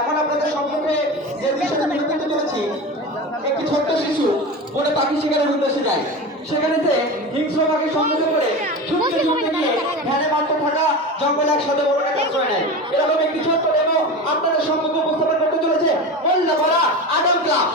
এখন আপনাদের সম্মুখে যে বিষয়টা তুলে ধরতে চলেছি, একটি ছোট্ট শিশু বনে পাখি শিকারের উদ্দেশ্যে যায়। সেখানে হিংস্র পাখি সম্মুখে করে ছুটতে ছুটতে গিয়ে ধ্যানে মাত্র থাকা জঙ্গলে একসাথে বড় কাজ করে নেয়। এরকম একটি ছোট্ট ডেমো আপনাদের সম্মুখে উপস্থাপন করতে চলেছে মোল্লাপাড়া আদম ক্লাব।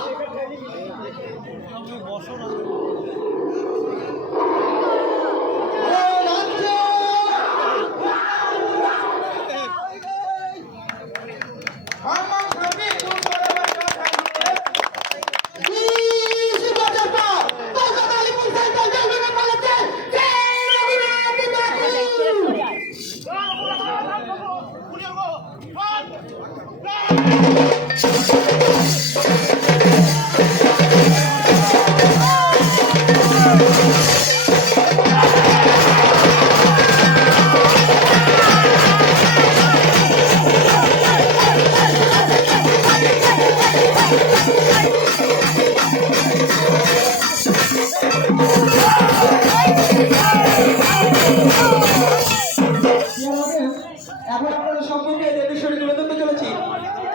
এখন আপনাদের সম্মুখে যে বিষয়টি তুলে ধরতে চলেছি,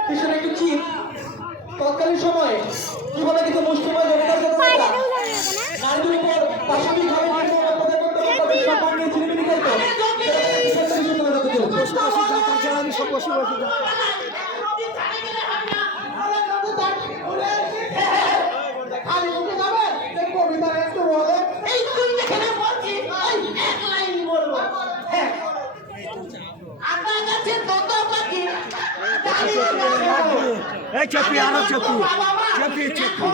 পিছনে একটি চিপ তৎকালীন সময়ে কিভাবে কিছু মুষ্টিময় জমিদার নারীদের উপর পাশবিকভাবে সম্মান নিয়ে ছিনিমিনি খেলতো তুলে ধরতে চলেছে। Cepi, anak cepi, cepi, cepi.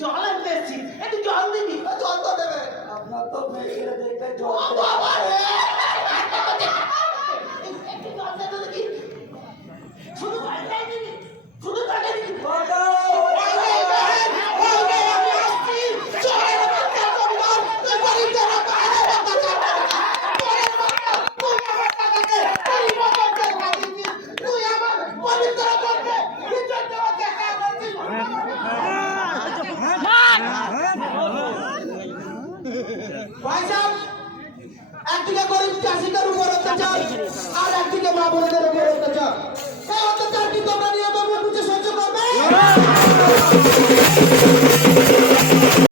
জল আনতেছি, একটু জল দিবি। জল তো দেবে, আপনার তো মেয়ে দেখতে জল একটু জল দে তো দেখি। শুধু পাল্টাই দিবি, শুধু পাল্টাই দিবি। একদিকে গরিব চাষিদের উপর অত্যাচার আর একদিকে মা বোনদের উপর অত্যাচার। এই অত্যাচার কি তোমরা নিয়ে সহ্য করবে?